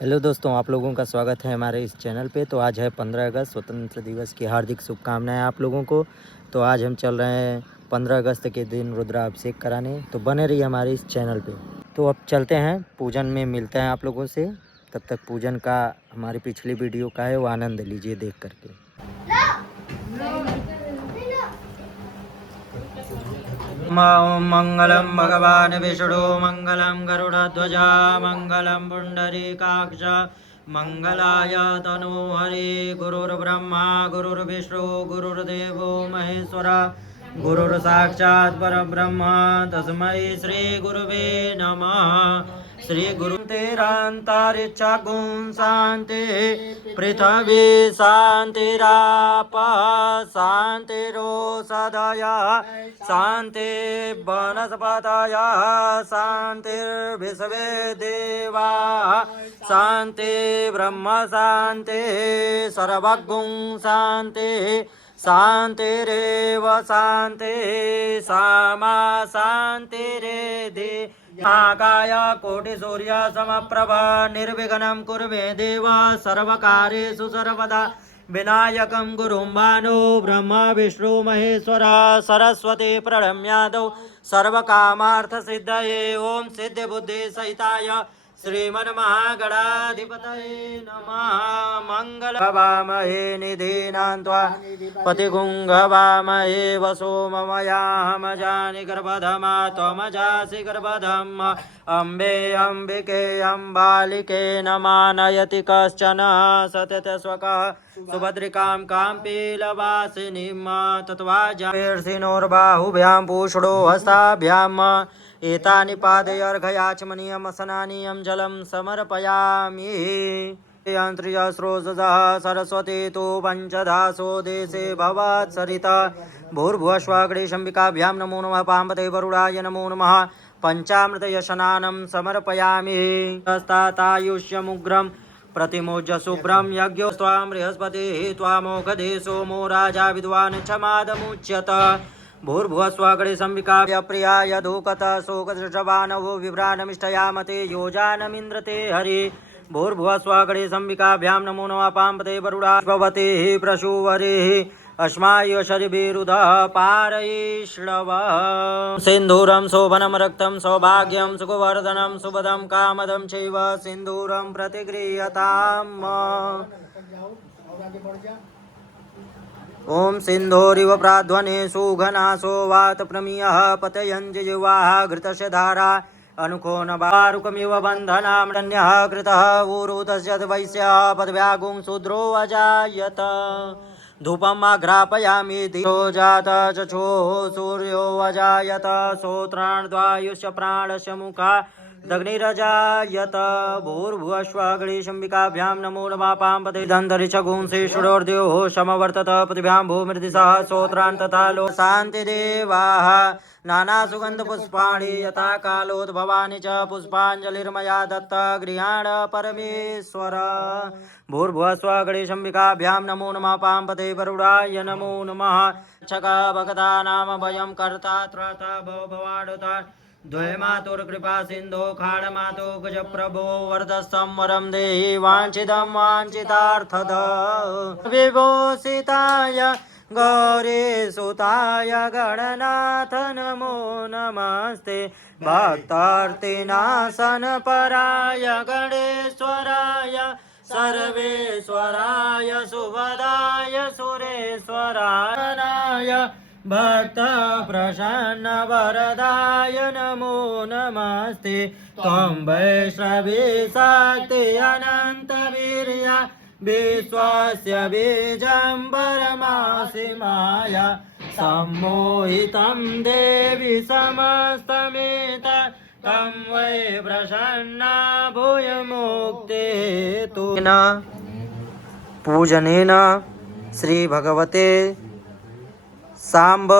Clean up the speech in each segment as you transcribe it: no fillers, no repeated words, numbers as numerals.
Hello दोस्तों, आप लोगों का स्वागत है हमारे इस चैनल पे। तो आज है 15 अगस्त, स्वतंत्र दिवस की हार्दिक शुभकामनाएं आप लोगों को। तो आज हम चल रहे हैं 15 अगस्त के दिन रुद्राभिषेक कराने, तो बने रहिए हमारे इस चैनल पे। तो अब चलते हैं पूजन में, मिलते हैं आप लोगों से। तब तक पूजन का हमारी पिछली वीडियो का है वो आनंद लीजिए देख करके। ओम मंगलम भगवान विष्णु मंगलम गरुड़ध्वजा मंगलम पुंडरीकाक्ष मंगलाय तनु हरि। गुरुर्ब्रह्मा गुरुर्विष्णु गुरुर्देवो महेश्वर गुरुर्साक्षात् परब्रह्म तस्मै श्री गुरुवे नमः। श्री गुरु तेरांतरिक्षा गुण शांति पृथ्वी शांतिराप शांतिरोषधय शांति वनस्पतय शांतिर्विश्वे देवा शांति ब्रह्म शांति सर्वगुण शांति शांतिरेव शांति सामा शांतिरेधि। महाकाय कोटि सूर्य समप्रभ निर्विघ्नं कुर्मे देव सर्वकार्येषु सर्वदा। विनायकं गुरुं भानु ब्रह्मा विष्णु महेश्वर सरस्वती प्रणम्यादौ सर्वकामार्थसिद्धये। ओम सिद्धिबुद्धि सहिताय श्रीमन्महागणाधिपतये नमः। मंगल भवामहे निधीनां त्वा पतिगुंगवामहे वसो ममयाहमजानि गर्भधमा त्वमजासि गर्भधम्। अम्बे अम्बिके अम्बालिके न मानयति कश्चन सततस्वकः सुभद्रिकां काम्पीलवासिनीं तत्त्वाजार्षिनोर्बाहुभ्यां पूषणो हस्ताभ्याम् एतानि पादयोर्घयाचमनीयमसनानीयं जलं समर्पयामि। यन्त्रियस्रोतः सरस्वती तु पञ्चधासो देशे भवत् सरिता। भूर्भुवस्वगणेशम्बिकाभ्यां नमो नमः। पाम्बते वरुणाय नमो नमः। पञ्चामृतयशनानं समर्पयामि। हस्तातायुष्यमुग्रं प्रतिमोज्य शुभ्रं यज्ञो त्वां बृहस्पतिः त्वामोघधे सोमो राजा विद्वान् क्षमादमुच्यत। भूर्भुवस्वगणेशम्बिकाभ्य प्रियाय धूकत शोकदृष्टवानवो विभ्राणमिष्टयामते योजानमिन्द्रते हरि। भूर्भुवस्वगणेशम्बिकाभ्यां नमो नमः। पाम्बते वरुणाश्ववतेः प्रसूवरेः अस्माय शरीभिरुधः पारयिष्णव। सिन्दूरं शोभनं रक्तं सौभाग्यं सुखवर्धनं सुभदं कामदं चैव सिन्दूरं प्रतिगृह्यताम्। ओम सिंधोरिव प्राध्वने सुघनासो वात प्रमीयः पतयञ्जिह्वाः घृतस्य धारा अनुखो नवारुकमिव बन्धनामन्यः कृतः ऊरुतस्य वैश्यः पदव्यागुं शूद्रो अजायत। धूपम् आघ्रापयामि धीरो जात चक्षो सूर्यो अजायत। श्रोत्राण्द्वायुष्य प्राणस्य मुखा दग्निरजायत। भूर्भुवस्वगणेशम्बिकाभ्यां नमो नमः। पाम्बते धन्तरिक्षगुंसेषुरोर्द्योः समवर्तत पृथिव्यां भूमिर्दिशः श्रोत्रान् तथा लो शान्तिदेवाः नानासुगन्धपुष्पाणि यथा कालोद्भवानि च पुष्पाञ्जलिर्मया दत्त गृहाण परमेश्वर। भूर्भुवस्वगणेशम्बिकाभ्यां नमो नमः। पाम्बते वरुणाय नमो नमः। भगतानां भयं कर्ता त्रता भवाडुता द्वयमातुर्कृपा सिन्धो खाडमातो गजप्रभो वरदस्तं वरं देहि वाञ्छितं वाञ्छितार्थद। विभूषिताय गौरीसुताय गणनाथ नमो नमस्ते। भक्तार्तिनाशनपराय गणेश्वराय सर्वेश्वराय सुभदाय सुरेश्वराय भक्त प्रसन्न वरदाय नमो नमस्ते। त्वं वैष्णवी शक्ति अनंत वीर्य विश्वस्य बीजं परमासि माया सम्मोहितं देवी समस्तमेत तं वै प्रसन्ना भूय मुक्ते तु। पूजनेन श्री भगवते सांब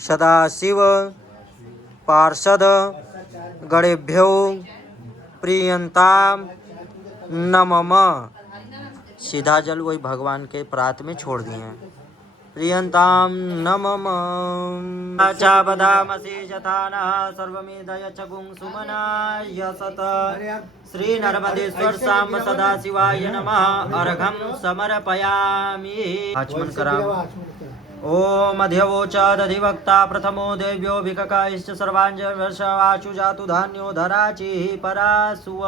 सदाशिव पार्षद गणेभ्यो प्रियंताम नमः। सीधा जल वही भगवान के प्रात में छोड़ दिए हैं। प्रियन्तां न मम चापदामसि यथानः सर्वमेधयच्छगुं सुमनाय सत श्रीनर्मदेश्वर सांब सदाशिवाय नमः अर्घं समर्पयामि। आचमन करामि। ओम अध्यवोचादधिवक्ता प्रथमो देव्यो विककायश्च सर्वाञ्जवर्षवाचु जातु धान्यो धराचिः परासुव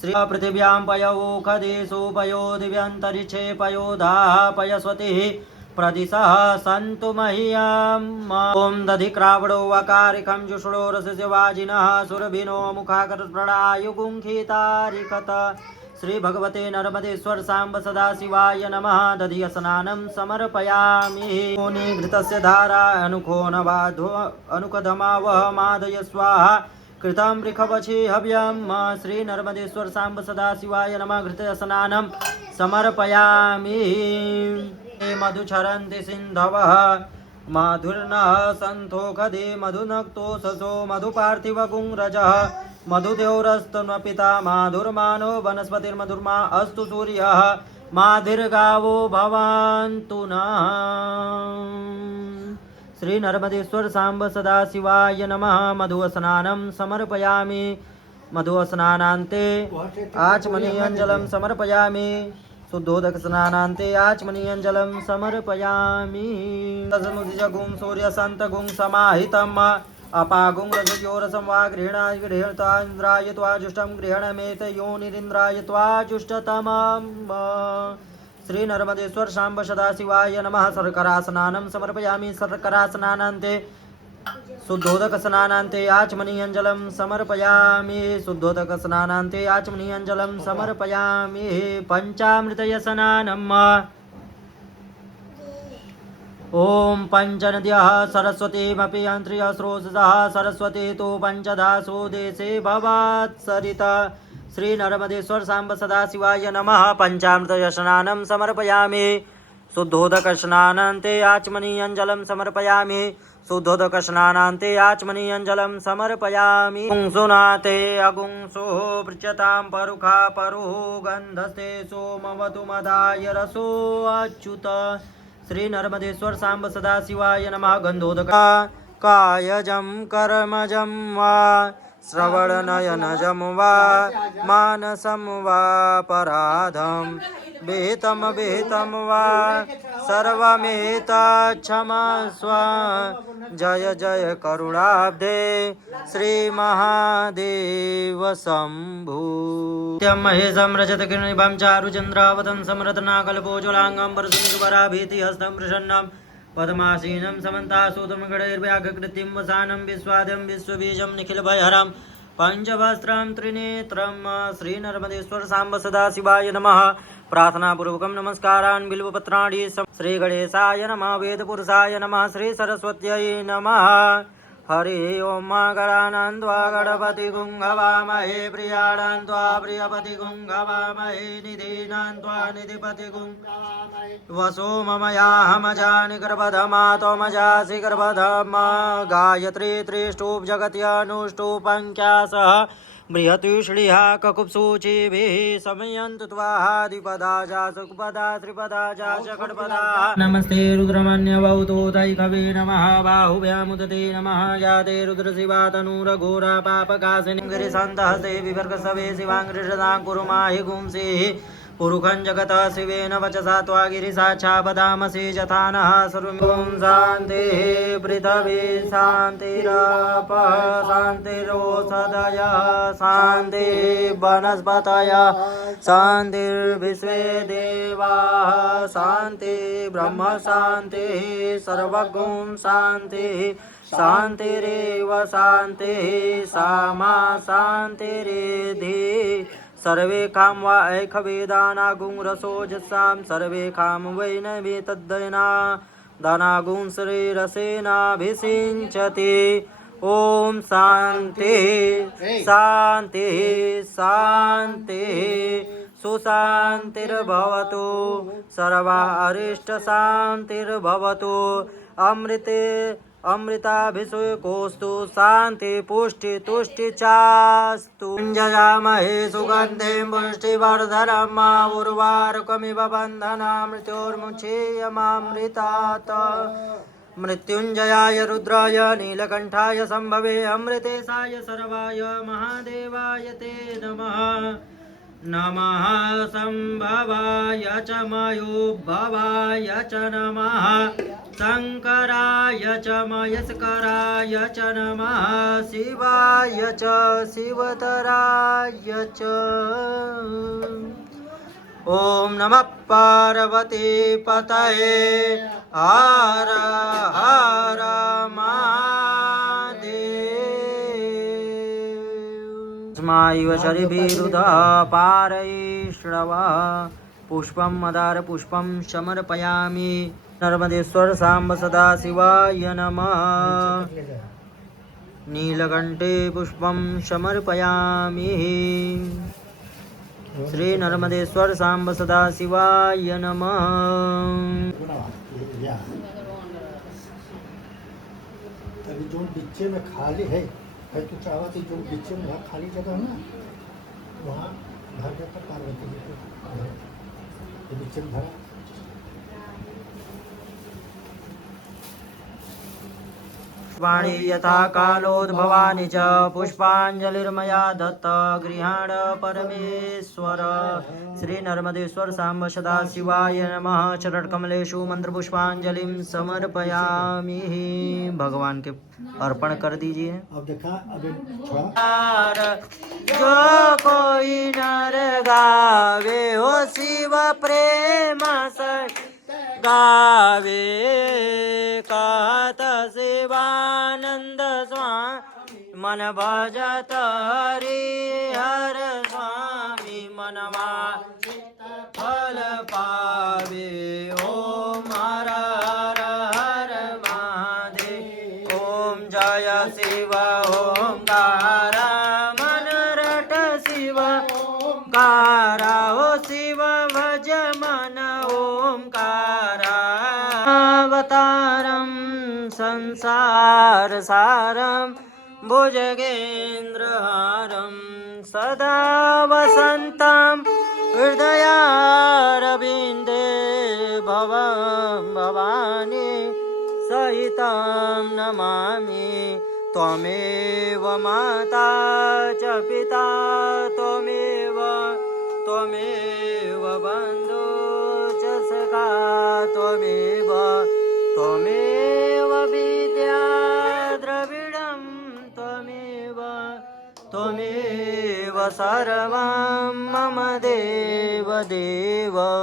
श्री पृथिव्यां पयोखदेशो पयो दिव्यन्तरिक्षे पयोधाः पयस्वतिः प्रदिशः सन्तु मह्यम्। ॐ दधिक्रावणो वकारिकं जुषुडो रसस्य वाजिनः सुरभिनो मुखाकरप्रणायुगुंखितारिकत श्री भगवते नर्मदेश्वर सांब सदाशिवाय नमः। दधिय स्नानं समर्पयामि। घृतस्य धारा अनुखोनवाधो अनुकधमावहमादय स्वाहा कृतं वृखवचि हव्यं श्री नर्मदेश्वर सांब सदाशिवाय नमः। घृतस्य स्नानं समर्पयामि। मधुचरन्ति सिन्धवः माधुर्नः सन्थोखदे मधुनक्तो ससो मधुपार्थिवगुंरजः मधुदेवरस्तन्वपिता माधुर्मानो वनस्पतिर्मधुर्मा अस्तु सूर्यः माधिर्गावो भवन्तु नः। श्री नर्मदेश्वर सांब सदाशिवाय नमः। मधुस्नानं समर्पयामि। मधुस्नानान्ते आचमनीयञ्जलं समर्पयामि। शुद्धोदक स्नानान्ते आचमनीयञ्जलं समर्पयामि। तस्मुदिजगुं सूर्यसन्तगुं समाहितम् अपागुं रजयोरसं वा गृह्णाय गृह्णतान्द्राय त्वाजुष्टं गृह्णमेत योनिरिन्द्राय त्वाजुष्टतमम्। श्री नर्मदेश्वर सांब सदाशिवाय नमः। शर्करा स्नानं समर्पयामि। शर्करा स्नानान्ते शुद्धोदक स्नानान्ते आचमनीयञ्जलं समर्पयामि। शुद्धोदक स्नानान्ते आचमनीयञ्जलं समर्पयामि। पञ्चामृतय स्नानम्। ॐ पञ्चनद्यः सरस्वतीमपि यन्त्रिय स्रोतसः सरस्वती तु पञ्चधासु देशे भवात्सरिता। श्री नर्मदेश्वर सांब सदाशिवाय नमः। पञ्चामृतय स्नानं समर्पयामि। शुद्धोदक स्नानान्ते आचमनीयञ्जलं समर्पयामि। शुद्धोदक स्नानान्ते आचमनीयञ्जलं समर्पयामि। गुंसुनाते अगुंसो पृच्छतां परुखा परुः गन्धस्ते सोमवतु मदाय रसो अच्युत। श्री नर्मदेश्वर सांब सदाशिवाय नमः। गन्धोदक कायजं कर्मजं वा श्रवणनयनजं वा मानसं वा पराधं विहितं विहितं वा सर्वमेतच्छमस्व। जय जय करुणाब्धे श्री महादेव शम्भु। महेशं रजतकिरणिभं चारुचन्द्रावतं समरत्नाकल्पोज्ज्वलाङ्गं वरसुमुखपराभीतिहस्तं प्रसन्नं पद्मासीनं समन्तासूतं गणैर्व्याघकृतिं वसानं विश्वाद्यं विश्वबीजं निखिलभयहरं पञ्चवस्त्रं त्रिनेत्रं। श्री नर्मदेश्वर सांब सदाशिवाय नमः। प्रार्थनापूर्वकं नमस्कारान् बिल्वपत्राणि श्री गणेशाय नमः। वेदपुरुषाय नमः। श्री सरस्वत्यै नमः। हरि ओम गणानान्त्वा गणपति गुंहवामहे प्रियाणान्त्वा प्रियपति गुंहवामहे निधीनान्त्वा निधिपति वसो ममयाहमजानि गर्भधमा त्वमजासि गर्भधमा। गायत्री त्रिष्टुप जगत्यनुष्टुपङ्क्यासः बृहत्युष्लिहा ककुप्सूचिभिः समयन्तु त्वादिपदा जा सुखपदा त्रिपदा जा षड्पदा। नमस्ते रुद्रमन्यवौतोतैकवे नमः। बाहुभ्यामुदते नमः। याते रुद्रशिवा तनूरघोरा पापकासिनी गिरिसन्तहस्ते विवर्गसवे शिवाङ्घ्रिषदां कुरुमाहि गुंसीः पुरुखं जगतः शिवेन वचसा त्वा गिरिसाक्षापदामसि यथानः सर्वं शान्तिः पृथिवी शान्तिरपः शान्तिरोषधयः शान्तिः वनस्पतयः शान्तिर्विश्वे देवाः शान्तिः ब्रह्म शान्तिः सर्वगुण शान्तिः शान्तिरेव शान्तिः सामा शान्तिरिधि। सर्वे काम वा ऐखवेदानागुं रसोजसां सर्वे काम वै नवे तद्दयना दानागुं श्रीरसेनाभिषिञ्चति। ॐ शान्तिः शान्तिः शान्तिः सुशान्तिर्भवतु सर्वा अरिष्टशान्तिर्भवतु। अमृते अमृताभिषेकोस्तु शांति पुष्टि तुष्टि चास्तु जयामहे सुगन्धिं पुष्टिवर्धनम् उर्वारुकमिव बन्धना मृत्योर्मुक्षेयमामृतात् मृत्युंजयाय रुद्राय नीलकंठाय संभवे अमृतेशाय सर्वाय महादेवाय ते नमः नमः संभवाय च मयोभवाय च नमः शंकराय च मयस्कराय च नमः शिवाय च शिवतराय च ओम नमः पार्वती पतये हर हर महादेव स्माइव शरीभिरुदः पारैश्रवः पुष्पं मदार पुष्पं समर्पयामि नर्मदेश्वर सांब सदा शिवाय नमः नीलकंठे पुष्पं समर्पयामि श्री नर्मदेश्वर सांब सदा शिवाय नमः अभी जो बीचे में खाली है तो चाहवा थी जो बीचे में खाली जगह है ना वहाँ भर देता पार्वती जी को बीचे में भरा वाणी यथा कालोद्भवानि च पुष्पाञ्जलिर्मया दत्त गृहाण परमेश्वर श्री नर्मदेश्वर सांब सदा शिवाय नमः चरणकमलेषु मंत्रपुष्पांजलिं समर्पयामि भगवान के अर्पण कर दीजिए। अब देखा अभी थोड़ा जो कोई नर गावे हो शिव प्रेम गावे कहत शिवानंद स्वामी मन भजत हरि हर स्वामी मनवा फल पावे ओम हर हर हर महादेव ओम जय शिव ओंकार मन रट शिव ओंकारा हो शिव भज मन ओंकारा अवतारम संसार सारम भुजगेन्द्रहारम सदा वसन्तं हृदयारविन्दे भवानी सहितं नमामि त्वमेव माता च पिता त्वमेव बन्धु च सखा त्वमेव विद्या द्रविडं त्वमेव सर्वं मम देव